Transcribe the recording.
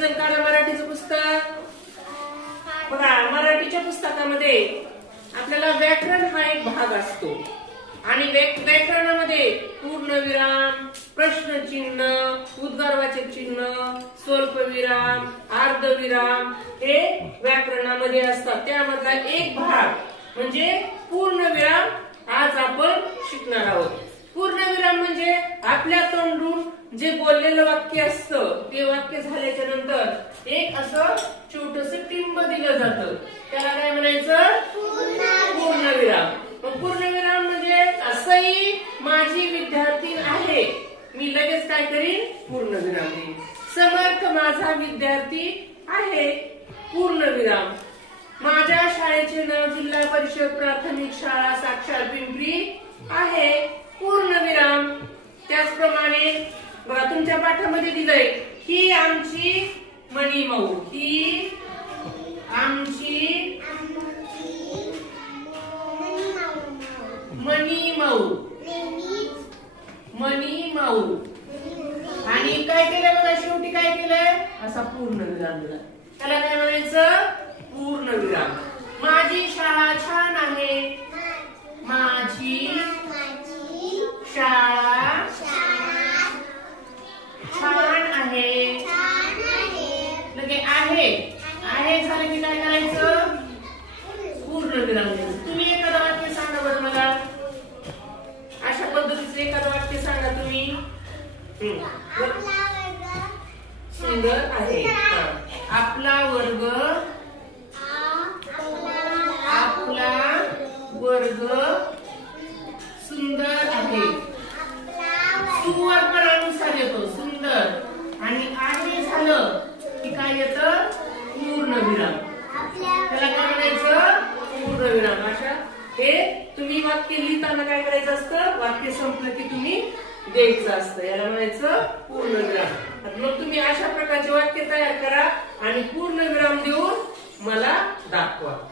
सगळेजण काढा मराठीचं पुस्तक. बघा मराठीच्या पुस्तकामध्ये आपल्याला व्याकरण हा एक भाग असतो. आणि व्या- व्याकरणामध्ये पूर्णविराम प्रश्नचिन्ह उद्गारवाचक चिन्ह स्वल्पविराम अर्धविराम हे व्याकरणामध्ये असतात. त्यामधला एक भाग म्हणजे पूर्णविराम आज आपण शिकणार आहोत. आपल्या तोंडून जे बोललेलं वाक्य असतं ते वाक्य झाल्याच्यानंतर एक असं छोटस टिंब दिलं जातं. त्याला काय म्हणायचं? पूर्णविराम. मग पूर्णविराम म्हणजे असंही माझी विद्यार्थी आहे. मी लगेच काय करीन? पूर्णविराम देईन समर्थ माझा विद्यार्थी आहे. पूर्णविराम. माझ्या शाळेचे नाव जिल्हा परिषद प्राथमिक शाळा साक्षर पिंपरी आहे. बघा तुमच्या पाठामध्ये दिलंय ही आमची मणिमऊ ही आमची मणिमऊ माऊ आणि काय केलंय बघा शेवटी काय केलंय? असा पूर्ण विराम दिला त्याला काय म्हणायचं? पूर्ण विराम माझी शाळा छान आहे माझी शाळा छान आहे लगे आहे आहे झालं की काय करायचं पूर्ण विराम द्यायचं तुम्ही एखादं वाक्य सांगा बरं मला अशा पद्धतीचं एखादं वाक्य सांगा तुम्ही हम्म. सुंदर आहे आपला वर्ग आपला वर्ग सुंदर आहे सुवर्पणानुसार येतो सुंदर आणि आहे झालं की काय येतं पूर्ण विराम त्याला काय म्हणायचं पूर्ण विराम अशा हे तुम्ही वाक्य लिहिताना काय करायचं असतं वाक्य संपलं की तुम्ही द्यायचं असतं. याला म्हणायचं पूर्ण ग्राम. मग तुम्ही अशा प्रकारचे वाक्य तयार करा आणि पूर्ण ग्राम देऊन मला दाखवा.